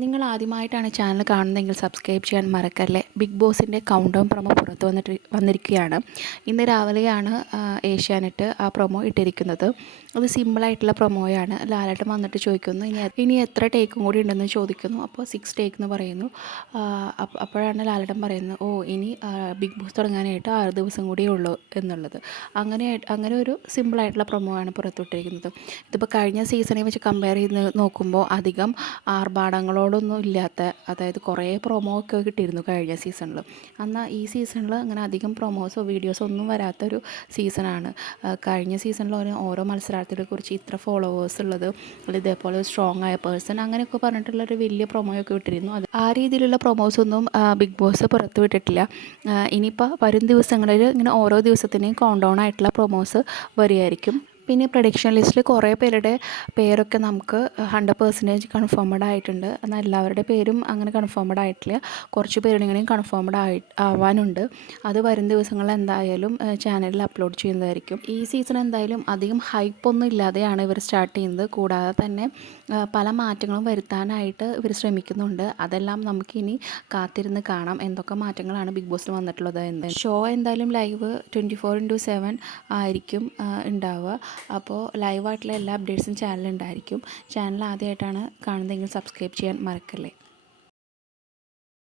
നിങ്ങൾ ആദ്യമായിട്ടാണ് ചാനൽ കാണുന്നതെങ്കിൽ സബ്സ്ക്രൈബ് ചെയ്യാൻ മറക്കല്ലേ. ബിഗ് ബോസിൻ്റെ കൗണ്ട് ഡൗൺ പ്രൊമോ പുറത്ത് വന്നിരിക്കുകയാണ്. ഇന്ന് രാവിലെയാണ് ഏഷ്യാനെറ്റ് ആ പ്രൊമോ ഇട്ടിരിക്കുന്നത്. അത് സിമ്പിളായിട്ടുള്ള പ്രൊമോയാണ്. ലാലേട്ടൻ വന്നിട്ട് ചോദിക്കുന്നു ഇനി എത്ര ടേക്കും കൂടി ഉണ്ടെന്ന് ചോദിക്കുന്നു. അപ്പോൾ 6 ടേക്ക് എന്ന് പറയുന്നു. അപ്പോഴാണ് ലാലേട്ടൻ പറയുന്നത്, ഇനി ബിഗ് ബോസ് തുടങ്ങാനായിട്ട് 6 ദിവസം കൂടിയേ ഉള്ളൂ എന്നുള്ളത്. അങ്ങനെ ഒരു സിമ്പിളായിട്ടുള്ള പ്രൊമോ ആണ് പുറത്തുവിട്ടിരിക്കുന്നത്. ഇതിപ്പോൾ കഴിഞ്ഞ സീസണെ വെച്ച് കമ്പയർ ചെയ്ത് നോക്കുമ്പോൾ അധികം ആർഭാടങ്ങളോടൊന്നും ഇല്ലാത്ത, അതായത് കുറേ പ്രൊമോ ഒക്കെ കിട്ടിയിരുന്നു കഴിഞ്ഞ സീസണിൽ. എന്നാൽ ഈ സീസണിൽ അങ്ങനെ അധികം പ്രൊമോസോ വീഡിയോസോ ഒന്നും വരാത്തൊരു സീസണാണ്. കഴിഞ്ഞ സീസണിൽ ഓരോ മത്സരാർത്ഥികളെ കുറിച്ച് ഇത്ര ഫോളോവേഴ്സ് ഉള്ളത്, ഇതേപോലെ സ്ട്രോങ് ആയ പേഴ്സൺ, അങ്ങനെയൊക്കെ പറഞ്ഞിട്ടുള്ളൊരു വലിയ പ്രൊമോയൊക്കെ വിട്ടിരുന്നു. അത് ആ രീതിയിലുള്ള പ്രൊമോസൊന്നും ബിഗ് ബോസ് പുറത്ത് വിട്ടിട്ടില്ല. ഇനിയിപ്പോൾ വരും ദിവസങ്ങളിൽ ഇങ്ങനെ ഓരോ ദിവസത്തിനെയും കൗണ്ട് ഡൗൺ ആയിട്ടുള്ള പ്രൊമോസ് വരികയായിരിക്കും. പിന്നെ പ്രഡിക്ഷൻ ലിസ്റ്റിൽ കുറേ പേരുടെ പേരൊക്കെ നമുക്ക് 100% കൺഫേംഡ് ആയിട്ടുണ്ട്. എന്നാൽ എല്ലാവരുടെ പേരും അങ്ങനെ കൺഫേംഡ് ആയിട്ടില്ല. കുറച്ച് പേരുടെയും കൺഫേംഡ് ആവാനുണ്ട്. അത് വരും ദിവസങ്ങളിൽ എന്തായാലും ചാനലിൽ അപ്ലോഡ് ചെയ്യുന്നതായിരിക്കും. ഈ സീസൺ എന്തായാലും അധികം ഹൈപ്പൊന്നും ഇല്ലാതെയാണ് ഇവർ സ്റ്റാർട്ട് ചെയ്യുന്നത്. കൂടാതെ തന്നെ പല മാറ്റങ്ങളും വരുത്താനായിട്ട് ഇവർ ശ്രമിക്കുന്നുണ്ട്. അതെല്ലാം നമുക്കിനി കാത്തിരുന്ന് കാണാം എന്തൊക്കെ മാറ്റങ്ങളാണ് ബിഗ് ബോസിൽ വന്നിട്ടുള്ളത് എന്ന്. ഷോ എന്തായാലും ലൈവ് 24/7 ആയിരിക്കും ഉണ്ടാവുക. അപ്പോൾ ലൈവായിട്ടുള്ള എല്ലാ അപ്ഡേറ്റ്സും ചാനലുണ്ടായിരിക്കും. ചാനൽ ആദ്യമായിട്ടാണ് കാണുന്നതെങ്കിൽ സബ്സ്ക്രൈബ് ചെയ്യാൻ മറക്കല്ലേ.